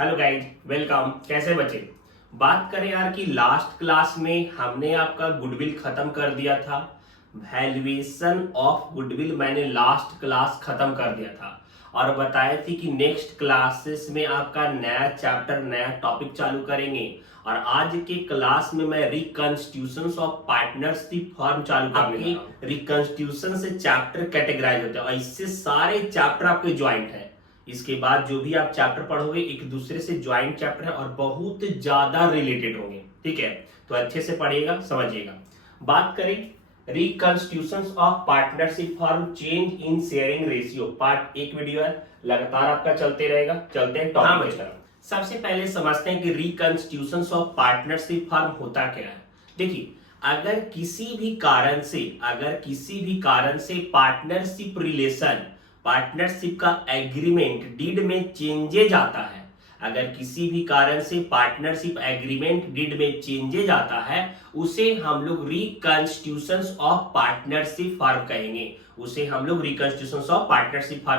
Hello guys, welcome. कैसे बचे? बात करें यार कि लास्ट क्लास में हमने आपका गुडविल खत्म कर दिया था। वैल्यूएशन ऑफ गुडविल मैंने लास्ट क्लास खत्म कर दिया था और बताया थी कि नेक्स्ट क्लासेस में आपका नया चैप्टर नया टॉपिक चालू करेंगे। और आज के क्लास में मैं रिकंस्टिट्यूशंस ऑफ पार्टनरशिप फॉर्म चालू करने वाला हूं। रिकंस्टिट्यूशन से चैप्टर कैटेगराइज होते हैं और इससे सारे चैप्टर आपके ज्वाइंट हैं। इसके बाद जो भी आप चैप्टर पढ़ोगे एक दूसरे से ज्वाइंट चैप्टर है और बहुत ज्यादा रिलेटेड होंगे। ठीक है, तो अच्छे से पढ़िएगा, समझिएगा। बात करें reconstitutions of partnership form change in sharing ratio, part एक वीडियो है, लगातार आपका चलते रहेगा। चलते हैं टॉपिक की तरफ। सबसे पहले समझते हैं कि रिकंस्टिट्यूशंस ऑफ पार्टनरशिप फॉर्म होता क्या है। देखिए, अगर किसी भी कारण से पार्टनरशिप का एग्रीमेंट डीड में चेंजेज आता है, अगर किसी भी कारण से पार्टनरशिप एग्रीमेंट डीड में चेंजेज आता है, उसे हम लोग रिकंस्टिट्यूशंस ऑफ पार्टनरशिप फॉर्म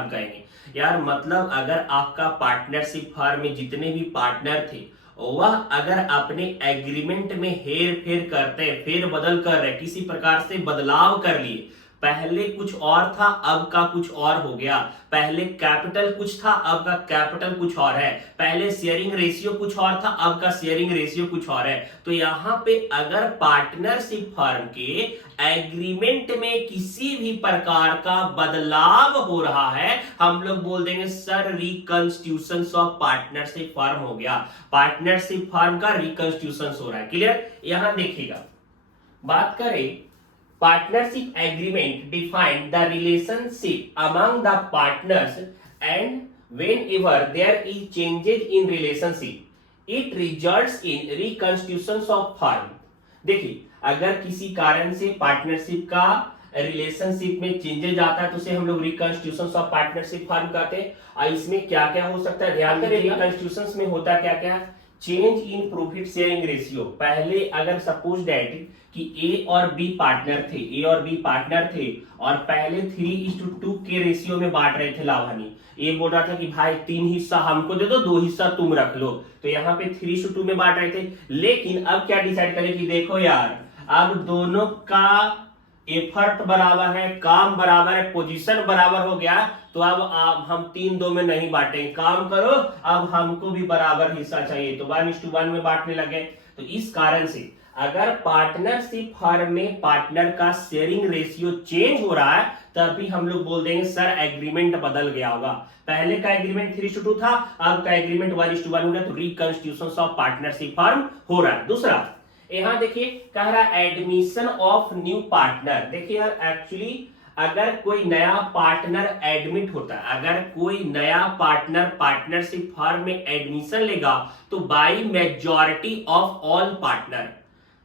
कहेंगे। यार मतलब अगर आपका पार्टनरशिप फॉर्म में जितने भी पार्टनर थे वह अगर अपने एग्रीमेंट में हेर फेर करते, फेर बदल कर रहे, किसी प्रकार से बदलाव कर लिए, पहले कुछ और था अब का कुछ और हो गया, पहले कैपिटल कुछ था अब का कैपिटल कुछ और है, पहले शेयरिंग रेशियो कुछ और था अब का शेयरिंग रेशियो कुछ और है, तो यहां पे अगर पार्टनरशिप फर्म के एग्रीमेंट में किसी भी प्रकार का बदलाव हो रहा है, हम लोग बोल देंगे sir reconstitution of partnership firm हो गया, पार्टनरशिप फर्म का रिकंस्टिट्यूशन हो रहा है। क्लियर? यहां देखिएगा, बात करें partnership agreement define the relationship among the partners, and whenever there is changes in relationship it results in reconstitutions of firm। देखिए, अगर किसी कारण से पार्टनरशिप का रिलेशनशिप में चेंजेज आता है तो उसे हम लोग रिकंस्टिट्यूशंस ऑफ पार्टनरशिप फॉर्म कहते हैं। और इसमें क्या क्या हो सकता है ध्यान करिए, रिकंस्टिट्यूशंस में होता क्या क्या? Change in profit sharing ratio. पहले अगर सपोज दैट कि ए और बी पार्टनर थे और पहले 3:2 के रेशियो में बांट रहे थे लाभ हानि। ए बोल रहा था कि भाई 3 हिस्सा हमको दे दो, 2 हिस्सा तुम रख लो, तो यहाँ पे 3:2 में बांट रहे थे। लेकिन अब क्या डिसाइड करें कि देखो यार, अब दोनों का एफर्ट बराबर है, काम बराबर है, पोजीशन बराबर हो गया, तो अब हम 3-2 में नहीं बांटेंगे, काम करो, अब हमको भी बराबर हिस्सा चाहिए, तो 1:1 में बांटने लगे। तो इस कारण से अगर पार्टनरशिप फर्म में पार्टनर का शेयरिंग रेशियो चेंज हो रहा है तभी हम लोग बोल देंगे सर एग्रीमेंट बदल गया होगा। पहले का एग्रीमेंट 3:2 था, अब का एग्रीमेंट 1:1 हो गया, तो रिकंस्टिट्यूशन ऑफ पार्टनरशिप फर्म हो रहा है। दूसरा यहां देखिए, कह रहा है एडमिशन ऑफ न्यू पार्टनर। देखिए यार, एक्चुअली अगर कोई नया पार्टनर एडमिट होता है, अगर कोई नया पार्टनर पार्टनरशिप फर्म में एडमिशन लेगा तो by majority of all partner,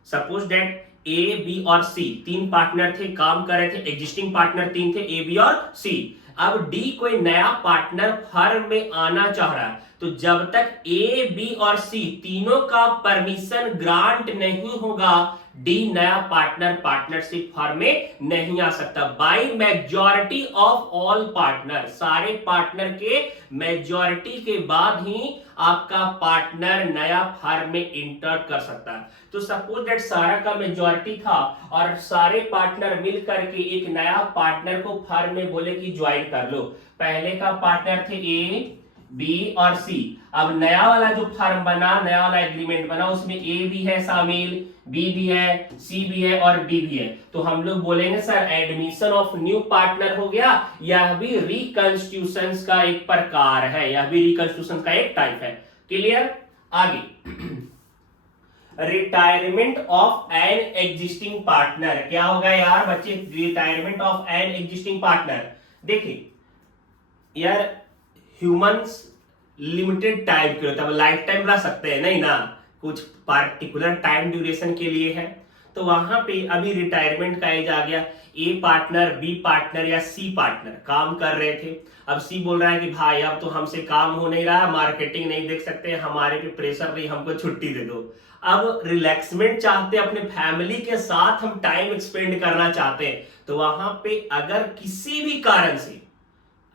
suppose that A B और सी 3 पार्टनर थे, काम कर रहे थे, एग्जिस्टिंग पार्टनर 3 थे, ए बी और सी। अब डी कोई नया पार्टनर फर्म में आना चाह रहा है, तो जब तक ए बी और सी तीनों का परमिशन ग्रांट नहीं होगा डी नया पार्टनर पार्टनरशिप फर्म में नहीं आ सकता। Bye majority of all partner, सारे पार्टनर के मेजॉरिटी के बाद ही आपका पार्टनर नया फर्म में इंटर कर सकता है। तो सपोज दैट सारा का मेजॉरिटी था और सारे पार्टनर मिल करके एक नया पार्टनर को फर्म में बोले कि ज्वाइन कर लो। पहले का पार्टनर थे ए बी और सी, अब नया वाला जो फर्म बना, नया वाला एग्रीमेंट बना, उसमें ए भी है शामिल, बी भी है, सी भी है और डी भी है, तो हम लोग बोलेंगे sir admission of new partner हो गया। यह भी रिकंस्टिट्यूशन का एक प्रकार है, यह भी रिकंस्टिट्यूशन का एक टाइप है। क्लियर? आगे retirement of an existing partner. क्या होगा यार बच्चे? Retirement of an existing partner. देखिए यार, ह्यूमंस लिमिटेड टाइम के होता है, लाइफ टाइम रह सकते हैं नहीं ना, कुछ पार्टिकुलर टाइम ड्यूरेशन के लिए है। तो वहां पे अभी रिटायरमेंट का एज आ गया, ए पार्टनर बी पार्टनर या सी पार्टनर काम कर रहे थे, अब सी बोल रहा है कि भाई अब तो हमसे काम हो नहीं रहा, मार्केटिंग नहीं देख सकते, हमारे पे प्रेशर नहीं, हमको छुट्टी दे दो। अब रिलैक्समेंट चाहते, अपने फैमिली के साथ हम टाइम स्पेंड करना चाहते हैं, तो वहां पे अगर किसी भी कारण से,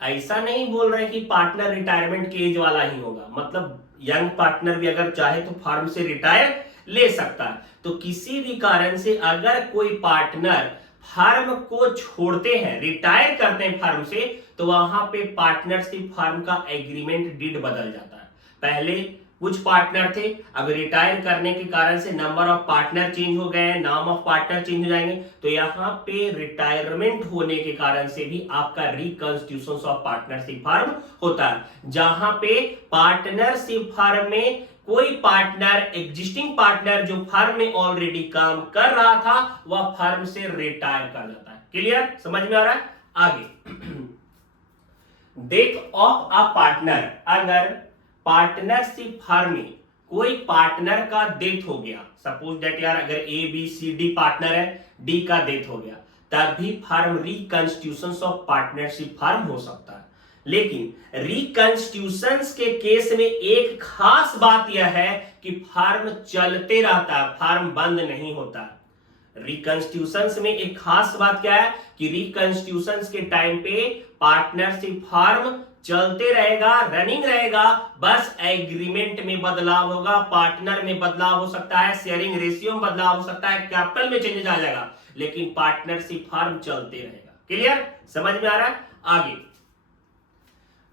ऐसा नहीं बोल रहे कि पार्टनर रिटायरमेंट के एज वाला ही होगा, मतलब यंग पार्टनर भी अगर चाहे तो फर्म से रिटायर ले सकता है। तो किसी भी कारण से अगर कोई पार्टनर फर्म को छोड़ते हैं, रिटायर करते हैं फर्म से, तो वहां पे पार्टनरशिप फर्म का एग्रीमेंट डीड बदल जाता है। पहले कुछ पार्टनर थे, अब रिटायर करने के कारण से नंबर ऑफ पार्टनर चेंज हो गए हैं, नाम ऑफ पार्टनर चेंज हो जाएंगे। तो यहाँ पे रिटायरमेंट होने के कारण से भी आपका रिकॉन्स्टिट्यूशन ऑफ पार्टनरशिप फर्म होता है, जहां पे पार्टनरशिप फर्म में कोई पार्टनर, एग्जिस्टिंग पार्टनर जो फर्म में ऑलरेडी काम कर रहा था, वह फर्म से रिटायर कर जाता है। क्लियर, समझ में आ रहा है? आगे डेथ ऑफ अ पार्टनर, अगर पार्टनरशिप फर्म में कोई पार्टनर का डेथ हो गया, सपोज दैट यार अगर A B C D partner है, डी का डेथ हो गया, तब भी firm reconstitution of partnership firm हो सकता है। लेकिन रिकॉन्स्टिट्यूशन के केस में एक खास बात यह है कि फर्म चलते रहता है, फर्म बंद नहीं होता। रिकॉन्स्टिट्यूशन में एक खास बात क्या है कि रिकॉन्स्टिट्यूशन के टाइम पे पार्टनरशिप फर्म चलते रहेगा, रनिंग रहेगा, बस एग्रीमेंट में बदलाव होगा, पार्टनर में बदलाव हो सकता है, शेयरिंग रेशियो में बदलाव हो सकता है, कैपिटल में चेंजेस आ जाएगा, लेकिन पार्टनरशिप फर्म चलते रहेगा। क्लियर, समझ में आ रहा है? आगे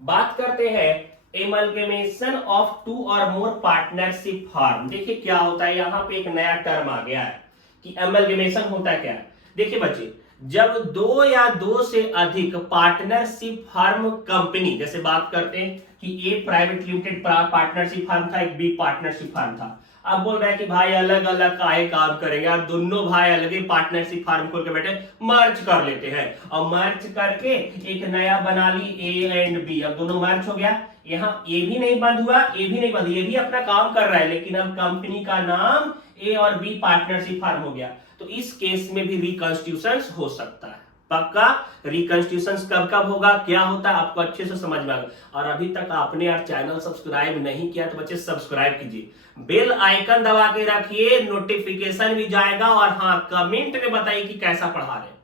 बात करते हैं एमलगेमेशन ऑफ टू और मोर पार्टनरशिप फर्म। देखिए क्या होता है, यहां पे एक नया टर्म आ गया है कि एमलगेमेशन होता है क्या है। देखिए बच्चे, जब दो या दो से अधिक पार्टनरशिप फर्म कंपनी, जैसे बात करते हैं कि ए प्राइवेट लिमिटेड पार्टनरशिप फर्म था, एक बी पार्टनरशिप फर्म था, अब बोल रहा है कि भाई अलग अलग काहे काम करेंगे, आप दोनों भाई अलग ही पार्टनरशिप फर्म खोल के बैठे मर्ज कर लेते हैं, और मर्ज करके एक नया बना ली ए एंड बी। अब दोनों मर्ज हो गया, यहाँ ए भी नहीं बंद हुआ, ए भी नहीं बंद, ये भी अपना काम कर रहा है, लेकिन अब कंपनी का नाम ए और बी पार्टनरशिप फर्म हो गया। तो इस केस में भी रिकॉन्स्टिट्यूशन हो सकता है। पक्का रिकॉन्स्टिट्यूशन कब कब होगा, क्या होता है, आपको अच्छे से समझ में आएगा। और अभी तक आपने यार चैनल सब्सक्राइब नहीं किया तो बच्चे सब्सक्राइब कीजिए, बेल आइकन दबा के रखिए, नोटिफिकेशन भी जाएगा। और हाँ, कमेंट में बताइए कि कैसा पढ़ा रहे हैं।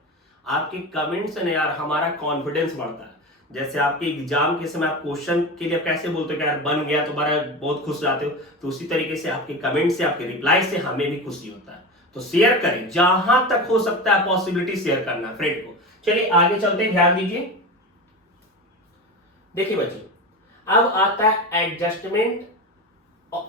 आपके कमेंट से ना यार हमारा कॉन्फिडेंस बढ़ता है। जैसे आपके एग्जाम के समय आप क्वेश्चन के लिए कैसे बोलते हो कि यार बन गया तो बड़ा बहुत खुश जाते हो, तो उसी तरीके से आपके कमेंट से, आपके रिप्लाई से हमें भी खुशी होता है। तो शेयर करें, जहां तक हो सकता है पॉसिबिलिटी शेयर करना फ्रेंड को। चलिए आगे चलते हैं, ध्यान दीजिए। देखिए बच्चे, अब आता है adjustment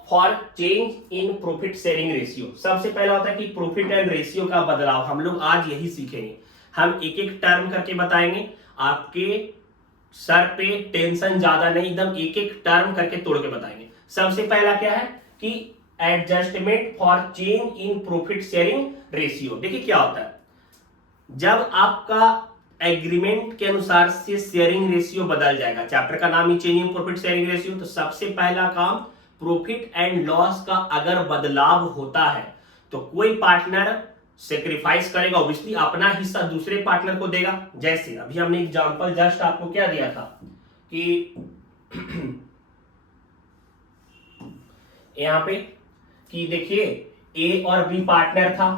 for change in profit sharing ratio. सबसे पहला होता है कि प्रॉफिट एंड रेशियो का बदलाव। हम लोग आज यही सीखेंगे, हम एक एक टर्म करके बताएंगे, आपके सर पे टेंशन ज्यादा नहीं, एकदम एक एक टर्म करके तोड़ के बताएंगे। सबसे पहला क्या है कि adjustment for change in profit sharing ratio. देखिए क्या होता है, जब आपका एग्रीमेंट के अनुसार से शेयरिंग रेशियो बदल जाएगा, चैप्टर का नाम ही change in profit sharing ratio, तो सबसे पहला काम प्रॉफिट एंड लॉस का अगर बदलाव होता है तो कोई पार्टनर सेक्रीफाइस करेगा, ऑब्वियसली अपना हिस्सा दूसरे पार्टनर को देगा। जैसे अभी हमने एग्जांपल जस्ट आपको क्या दिया था कि यहां पे कि देखिए ए और बी पार्टनर था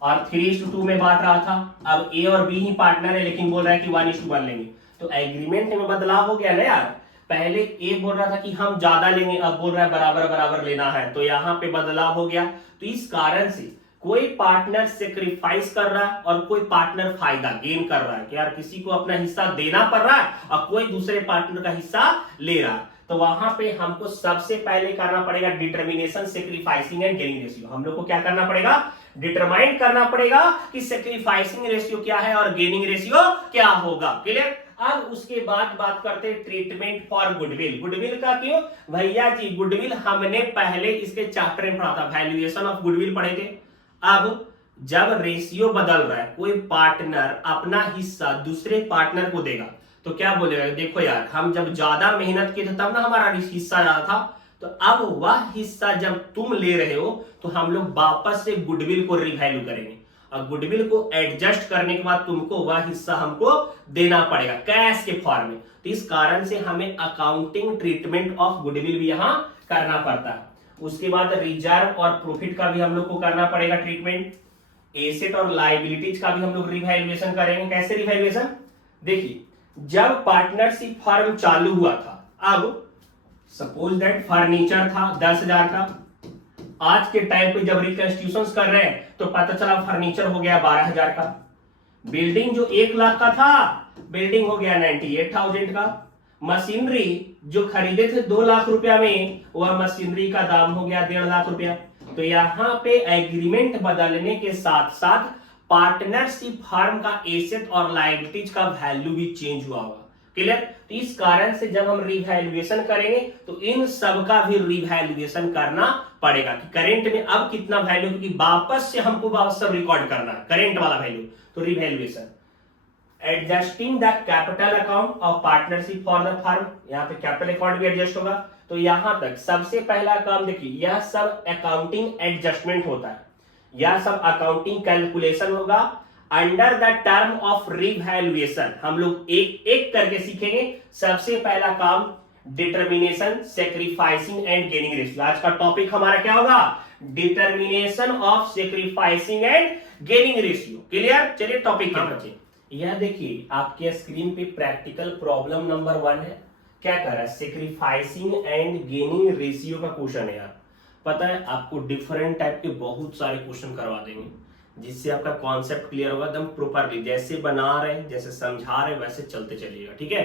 और 3:2 में बांट रहा था। अब ए और बी ही पार्टनर है, लेकिन बोल रहा है कि 1:1 लेंगे, तो एग्रीमेंट में बदलाव हो गया ना यार। पहले ए बोल रहा था कि हम ज्यादा लेंगे, अब बोल रहा है बराबर बराबर लेना है, तो यहां पे बदलाव हो गया। तो इस कारण से कोई पार्टनर सेक्रीफाइस कर रहा है और कोई पार्टनर फायदा गेन कर रहा है कि यार किसी को अपना हिस्सा देना पड़ रहा है और कोई दूसरे पार्टनर का हिस्सा ले रहा है। तो वहां पे हमको सबसे पहले करना पड़ेगा determination sacrificing and gaining ratio. हम लोग को क्या करना पड़ेगा, डिटरमाइन करना पड़ेगा कि सेक्रीफाइसिंग रेशियो क्या है और गेनिंग रेशियो क्या होगा। क्लियर। अब उसके बाद बात करते हैं ट्रीटमेंट फॉर गुडविल। गुडविल का क्यों भैया जी, गुडविल हमने पहले इसके चैप्टर में पढ़ा था, वैल्यूएशन ऑफ गुडविल पढ़े थे। अब जब रेशियो बदल रहा है, कोई पार्टनर अपना हिस्सा दूसरे पार्टनर को देगा, तो क्या बोलेगा, देखो यार हम जब ज्यादा मेहनत किए थे तब ना हमारा हिस्सा ज्यादा था, तो अब वह हिस्सा जब तुम ले रहे हो तो हम लोग वापस से गुडविल को रिवैल्यू करेंगे और गुडविल को एडजस्ट करने के बाद तुमको वह हिस्सा हमको देना पड़ेगा कैश के फॉर्म में। तो इस कारण से हमें अकाउंटिंग ट्रीटमेंट ऑफ गुडविल भी यहां करना पड़ता है। उसके बाद रिजर्व और प्रॉफिट का भी हम लोग को करना पड़ेगा ट्रीटमेंट। एसेट और लायबिलिटीज का भी हम लोग रिवैल्यूएशन करेंगे। कैसे रिवैल्यूएशन, देखिए जब पार्टनरशिप फर्म चालू हुआ था, अब सपोज दैट फर्नीचर था 10,000 का, आज के टाइम पे जब रिकंस्ट्रक्शन कर रहे हैं तो पता चला फर्नीचर हो गया 12,000 का। बिल्डिंग जो 1 लाख का था, बिल्डिंग हो गया 98,000 का। मशीनरी जो खरीदे थे 2 लाख रुपया में, वह मशीनरी का दाम हो गया 1.5 लाख रुपया। तो यहाँ पे एग्रीमेंट बदलने के साथ साथ पार्टनरशिप फर्म का एसेट और लायबिलिटीज का वैल्यू भी चेंज हुआ होगा। क्लियर? तो इस कारण से जब हम रिवैल्यूएशन करेंगे तो इन सब का भी रिवैल्यूएशन करना पड़ेगा कि करेंट में अब कितना वैल्यू, क्योंकि वापस से हमको वापस सब रिकॉर्ड करना है करेंट वाला वैल्यू। तो revaluation, adjusting the capital account of partnership for the firm, यहाँ पे कैपिटल अकाउंट भी एडजस्ट होगा। तो यहां तक सबसे पहला काम देखिए, यह सब अकाउंटिंग एडजस्टमेंट होता है, यह सब अकाउंटिंग कैलकुलेशन होगा under the term of revaluation. हम लोग एक एक करके सीखेंगे। सबसे पहला काम determination, sacrificing and gaining ratio. आज का टॉपिक हमारा क्या होगा? Determination of sacrificing and gaining ratio. Clear? चलिए टॉपिक के बच्चे, यह देखिए आपके स्क्रीन पे प्रैक्टिकल प्रॉब्लम नंबर 1 है। क्या कर रहा है? सैक्रिफाइसिंग एंड गेनिंग रेशियो का क्वेश्चन है यार। पता है आपको डिफरेंट टाइप के बहुत सारे क्वेश्चन करवा देंगे, जिससे आपका कॉन्सेप्ट क्लियर होगा एकदम प्रॉपरली। जैसे बना रहे, जैसे समझा रहे, वैसे चलते चलिएगा। ठीक है?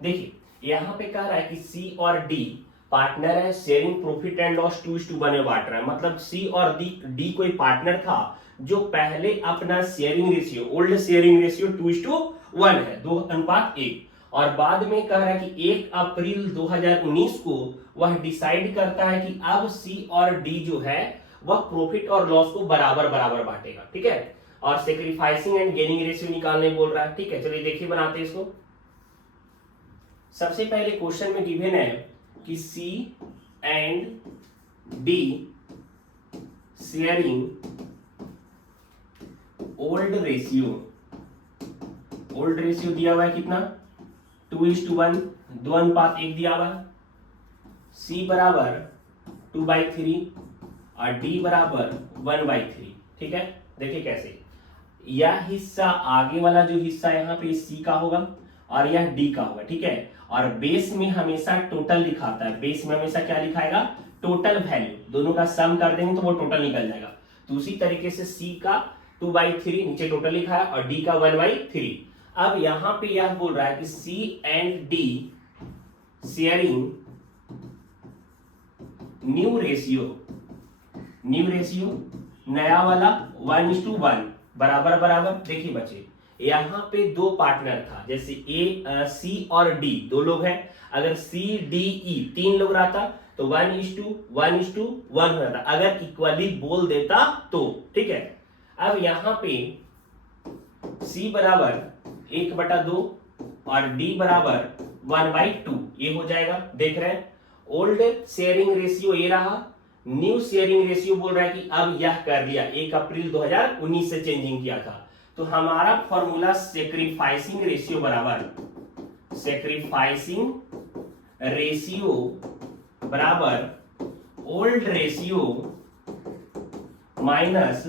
देखिए यहाँ पे कह रहा है कि सी और डी पार्टनर है, शेयरिंग प्रॉफिट एंड लॉस 2:1 में बांट रहा है। मतलब सी और डी कोई पार्टनर था जो पहले अपना sharing ratio, old sharing ratio 2:1 है, 2:1, और बाद में कह रहा है कि 1 अप्रैल 2019 को वह डिसाइड करता है कि अब सी और डी जो है वह प्रॉफिट और लॉस को बराबर बराबर बांटेगा। ठीक है? और सैक्रिफाइसिंग एंड गेनिंग रेशियो निकालने बोल रहा है। ठीक है, चलिए देखिए बनाते हैं इसको। सबसे पहले क्वेश्चन में गिवन है कि C and D sharing old ratio, old ratio दिया हुआ है कितना? 2:1, 2:1 दिया हुआ है। सी बराबर 2/3 और डी बराबर 1/3। ठीक है? देखिए कैसे, यह हिस्सा आगे वाला जो हिस्सा यहाँ पे सी का होगा और यह डी का होगा। ठीक है? और बेस में हमेशा टोटल दिखाता है, बेस में हमेशा क्या लिखाएगा? Total value. दोनों का सम कर देंगे तो वो टोटल निकल जाएगा। तो उसी तरीके से सी का 2/3 नीचे टोटल लिखा है और डी का 1/3। अब यहां पे यह बोल रहा है कि C and D sharing new ratio, new ratio नया वाला 1:1 बराबर बराबर। देखिए बच्चे यहां पे दो पार्टनर था, जैसे सी और डी दो लोग हैं। अगर सी डी ई 3 लोग रहता तो 1:1:1 हो जाता, अगर इक्वली बोल देता तो। ठीक है? अब यहां पे C बराबर 1/2 और D बराबर 1/2 ये हो जाएगा। देख रहे हैं ओल्ड शेयरिंग रेशियो ये रहा, न्यू शेयरिंग रेशियो बोल रहा है कि अब यह कर लिया 1 अप्रैल 2019 से चेंजिंग किया था। तो हमारा फॉर्मूला सैक्रिफाइसिंग रेशियो बराबर, सैक्रिफाइसिंग रेशियो बराबर old ratio minus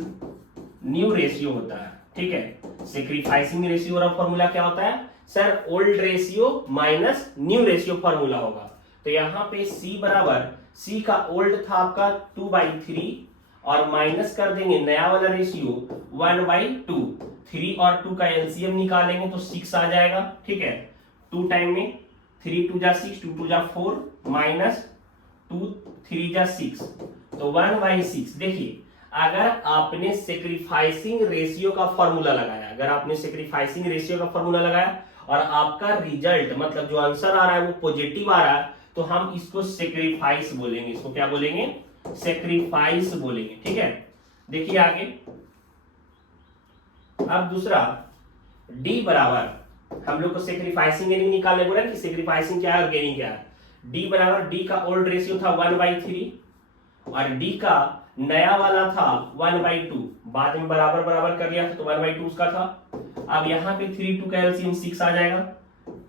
new ratio होता है। ठीक है? सैक्रिफाइसिंग रेशियो का फॉर्मूला क्या होता है sir? Old ratio minus new ratio formula होगा। तो यहां पे C बराबर, C का ओल्ड था आपका 2/3 और माइनस कर देंगे नया वाला रेशियो 1/2। 3 और 2 का एलसीएम निकालेंगे तो 6 आ जाएगा। ठीक है? 2 टाइम में 3 2 जा 6, 2 2 जा 4 माइनस 2 3 जा 6 तो 1/6। देखिए अगर आपने सैक्रिफाइसिंग रेशियो का फॉर्मूला लगाया, अगर आपने सैक्रिफाइसिंग रेशियो का फॉर्मूला लगाया और आपका रिजल्ट मतलब जो आंसर आ रहा है वो पॉजिटिव आ रहा है, तो हम इसको सैक्रिफाइस बोलेंगे। इसको क्या बोलेंगे? सैक्रिफाइस बोलेंगे। ठीक है? देखिए आगे, अब दूसरा D बराबर, हम लोग को सैक्रिफाइसिंग गेनिंग निकालने बोला कि सैक्रिफाइसिंग क्या है और गेनिंग क्या है। D बराबर, D का ओल्ड रेशियो था 1/3 और D का नया वाला था 1/2, बाद में बराबर बराबर कर लिया था तो 1/2 उसका था। अब यहाँ पे 3 2 का एलसीएम 6 आ जाएगा,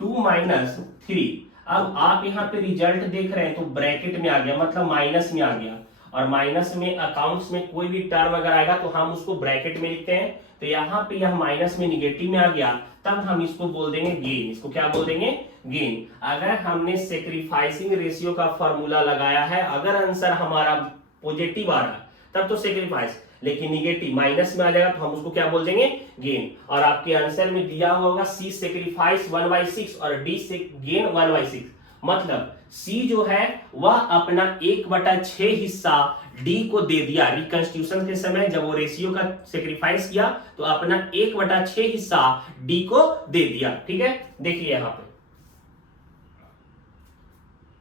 2 माइनस 3। अब आप यहाँ पे रिजल्ट देख रहे हैं तो ब्रैकेट में आ गया, मतलब माइनस में आ गया, और माइनस में अकाउंट्स में कोई भी टर्म अगर आएगा तो हम उसको ब्रैकेट में लिखते हैं। तो यहाँ पे यह माइनस में निगेटिव में आ गया, तब हम इसको बोल देंगे गेन। इसको क्या बोल देंगे? गेन। अगर हमने सेक्रीफाइसिंग रेशियो का फॉर्मूला लगाया है, अगर आंसर हमारा पॉजिटिव आ रहा तब तो सेक्रीफाइस, लेकिन निगेटिव माइनस में आ जाएगा तो हम उसको क्या बोल देंगे? गेन। और आपके आंसर में दिया होगा सी सेक्रीफाइस 1/6 और डी से गेन 1/6। मतलब सी जो है वह अपना 1/6 हिस्सा डी को दे दिया। रिकंस्टिट्यूशन के समय जब वो रेशियो का सेक्रीफाइस किया तो अपना 1/6 हिस्सा डी को दे दिया। ठीक है, देखिए यहां पे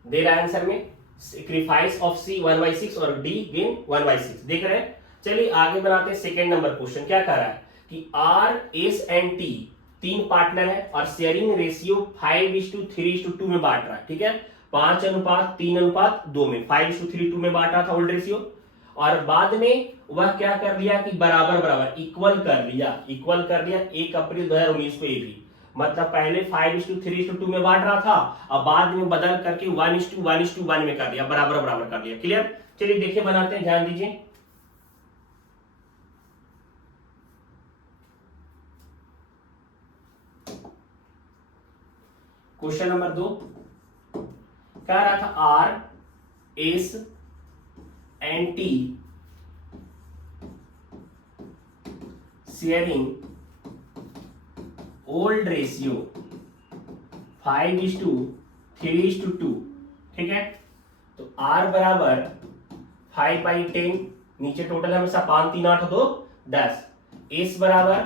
दे रहा है आंसर में सेक्रीफाइस ऑफ सी 1/6 और डी गेन 1/6। देख रहे हैं। चलिए आगे बनाते हैं सेकेंड नंबर क्वेश्चन। क्या कह रहा है कि आर एस एंड टी तीन पार्टनर है और शेयरिंग रेशियो 5:3:2 में बांट रहा है। ठीक है, 5:3:2 में 5:3:2 में बांट रहा था ओल्ड रेशियो, और बाद में वह क्या कर लिया कि बराबर बराबर इक्वल कर लिया। 1 अप्रैल 2019 को ये भी, मतलब पहले 5:3:2 में बांट रहा था, अब बाद में बदल करके 1:1:1 में कर दिया, बराबर बराबर कर दिया। क्लियर? चलिए देखिए बनाते हैं, ध्यान दीजिए। क्वेश्चन नंबर 2 कह रहा था R S and T sharing old ratio 5:3:2। ठीक है, तो R बराबर 5/10, नीचे टोटल हमेशा 5 3 8 2 10, S बराबर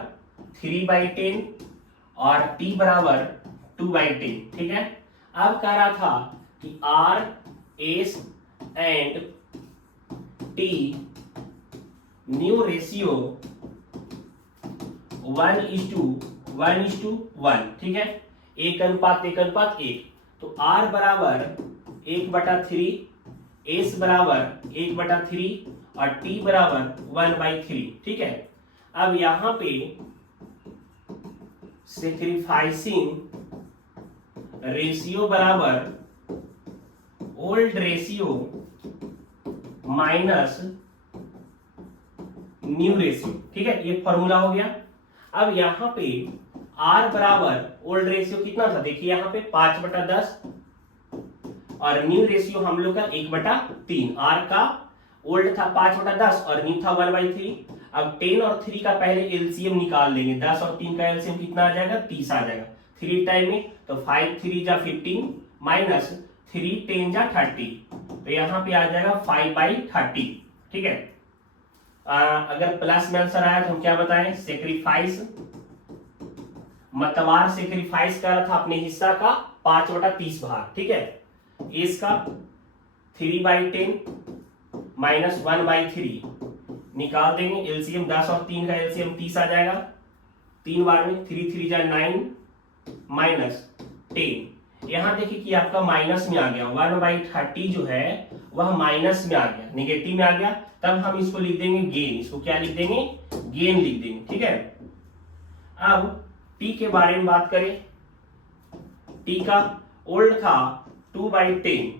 3/10 और T बराबर 2/10। ठीक है, अब कह रहा था कि R S and T new ratio 1:1:1। ठीक है, 1:1:1। तो R बराबर 1/3, S बराबर 1/3 और T बराबर 1/3। ठीक है, अब यहां पे सेक्रीफाइसिंग रेशियो बराबर old ratio minus new ratio. ठीक है, ये फॉर्मूला हो गया। अब यहां पे R बराबर ओल्ड रेशियो कितना था, देखिए यहां पे 5/10 और न्यू रेशियो हम लोग का 1/3। R का ओल्ड था 5/10 और न्यू था 1/3। अब 10 और 3 का पहले एलसीएम निकाल लेंगे। 10 और 3 का एलसीएम कितना आ जाएगा? 30 आ जाएगा 3 टाइम में, तो 5 3 जा 15 माइनस 3 10 जा 30, तो यहाँ पे आ जाएगा 5/30। ठीक है, अगर प्लस में आंसर आया तो हम क्या बताएं? सेक्रीफाइस, मतलब R सेक्रीफाइस कर रहा था अपने हिस्सा का 5/30 भाग। ठीक है, इसका 3/10 माइनस 1/3 निकाल देंगे एलसीएम। 10 और 3 का एलसीएम 30 आ जाएगा 3 बार में, 3 3 जा 9 माइनस 10। यहां देखिए कि आपका माइनस में आ गया, 1/30 जो है वह माइनस में आ गया, निगेटिव में आ गया, तब हम इसको लिख देंगे गेन। इसको क्या लिख देंगे? गेन लिख देंगे। ठीक है, अब टी के बारे में बात करें। टी का ओल्ड था 2/10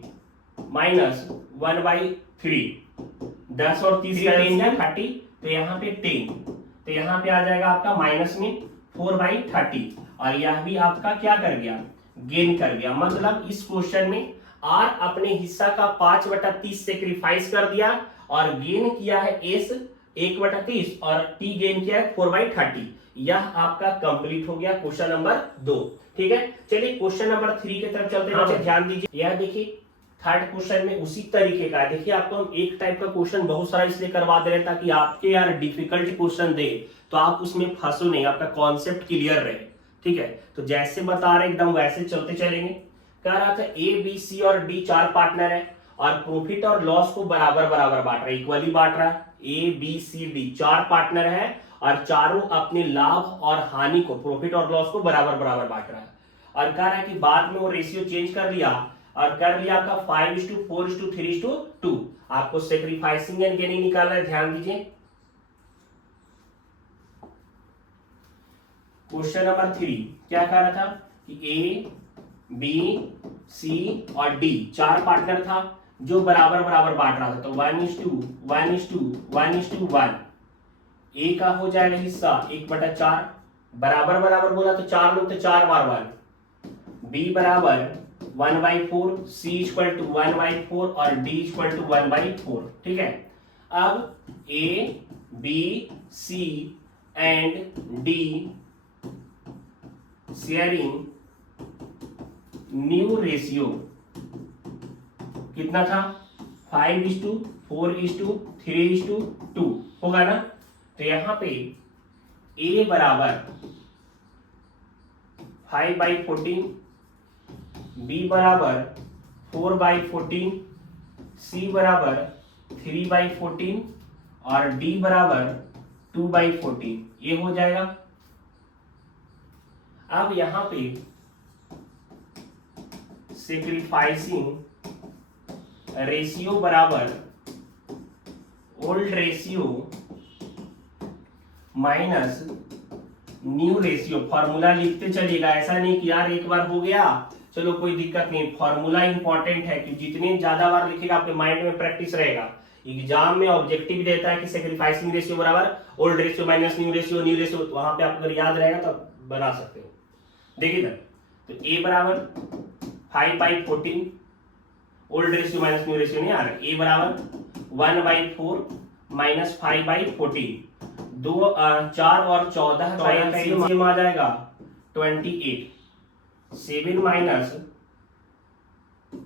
माइनस 1/3, 10 और 30 का 30, तो यहाँ पे 10, तो यहाँ पे आ जाएगा आपका माइनस में 4/30, और यह भी आपका क्या कर गया? गेन कर गया। मतलब इस क्वेश्चन में R अपने हिस्सा का 5/30 सेक्रीफाइस कर दिया और गेन किया है S 1/30 और T गेन किया है 4/30। यह आपका कंप्लीट हो गया क्वेश्चन नंबर 2। ठीक है, चलिए क्वेश्चन नंबर 3 की तरफ चलते हैं। ध्यान दीजिए, यह देखिए थर्ड क्वेश्चन में उसी तरीके का है। देखिए आपको हम एक टाइप का क्वेश्चन बहुत सारा इसलिए करवा दे रहे हैं ताकि आपके यार डिफिकल्ट क्वेश्चन दे तो आप उसमें फंसो नहीं, आपका कॉन्सेप्ट क्लियर रहे। ठीक है, तो जैसे बता रहे एकदम वैसे चलते चलेंगे। कह रहा था ए बी सी और डी 4 पार्टनर है और प्रॉफिट और लॉस को बराबर बराबर बांट रहा है, इक्वली बांट रहा है। A B C D 4 partner है और चारों अपने लाभ और हानि को, प्रॉफिट और लॉस को बराबर बराबर बांट रहा है। और कह रहा है कि बाद में वो रेशियो चेंज कर लिया और कर लिया आपका 5:4:3:2। आपको सेक्रीफाइसिंग एंड गेनिंग निकालना है। ध्यान दीजिए क्वेश्चन नंबर 3 क्या कह रहा था कि ए बी सी और डी 4 पार्टनर था, जो बराबर बराबर बांट रहा था, तो 1:1:1:1, ए का हो जाएगा हिस्सा 1/4, बराबर बराबर बोला तो 4 लोग तो 4 बार 1, बी बराबर 1/4, सी इक्वल टू 1/4 और डी इक्वल टू 1/4। ठीक है, अब A B C and D sharing new ratio कितना था, 5:4:3:2 होगा ना। तो यहां पे ए बराबर 5/14, बी बराबर 4/14, सी बराबर 3/14 और डी बराबर 2/14, ये हो जाएगा। अब यहां पे सेक्रीफाइसिंग रेशियो बराबर old ratio minus new ratio. Formula लिखते चलिएगा, ऐसा नहीं कि यार एक बार हो गया चलो कोई दिक्कत नहीं, फॉर्मूला इंपॉर्टेंट है कि जितने ज्यादा बार लिखेगा आपके माइंड में प्रैक्टिस रहेगा। एग्जाम में ऑब्जेक्टिव देता है कि सेक्रीफाइसिंग रेशियो बराबर old ratio minus new ratio, वहां पे आप अगर याद रहेगा तो बना सकते हो। देखिए ना, तो ए बराबर 5/14, old ratio minus new ratio नहीं आ रहा, ए बराबर 1/4 माइनस 5/14, 4 और 14 का एलसीएम आ जाएगा 28, 7 माइनस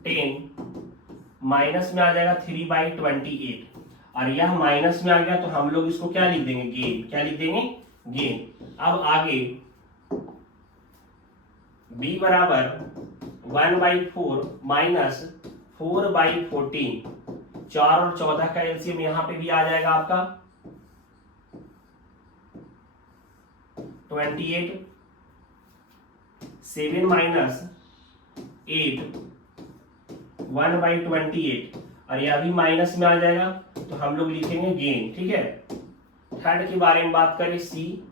10 माइनस में आ जाएगा 3/28, और यह माइनस में आ गया तो हम लोग इसको क्या लिख देंगे, गेन। क्या लिख देंगे, गेन। अब आगे b बराबर 1/4 माइनस 4/14, 4 और 14 का एलसीएम यहां पे भी आ जाएगा आपका 28, 7 माइनस 8 1/28, और यह भी माइनस में आ जाएगा तो हम लोग लिखेंगे गेन। ठीक है, थर्ड के बारे में बात करें, सी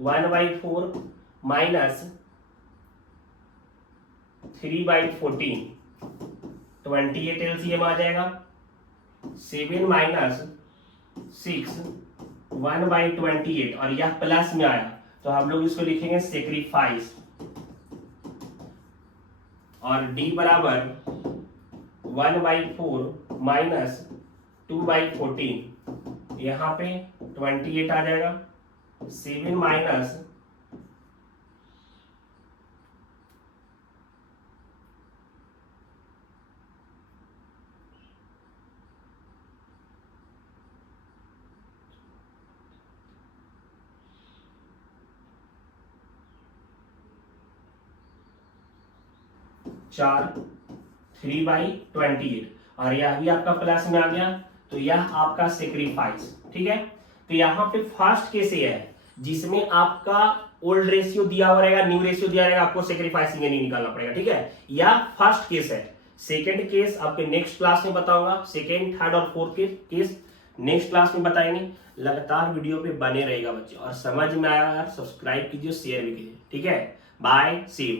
1/4 माइनस 3/14, 28 एलसीएम आ जाएगा, 7 माइनस 6 1/28, और यह प्लस में आया तो हम लोग इसको लिखेंगे सेक्रीफाइस, और डी बराबर 1/4 माइनस 2/14, यहां पे 28 आ जाएगा, 7 माइनस 4 3/28, और यह भी आपका प्लस में आ गया तो यह आपका सेक्रीफाइस। ठीक है, तो यहां पे फर्स्ट केस ये है जिसमें आपका ओल्ड रेशियो दिया हुआ रहेगा, न्यू रेशियो दिया रहेगा, आपको सेक्रीफाइसिंग नहीं निकालना पड़ेगा। ठीक है, यह फर्स्ट केस है। सेकेंड केस आपके नेक्स्ट क्लास में बताऊंगा, सेकेंड थर्ड और फोर्थ केस नेक्स्ट क्लास में बताएंगे। लगातार वीडियो पे बने रहेगा बच्चे, और समझ में आया यार सब्सक्राइब कीजिए, शेयर भी कीजिए। ठीक है, बाय, सी यू।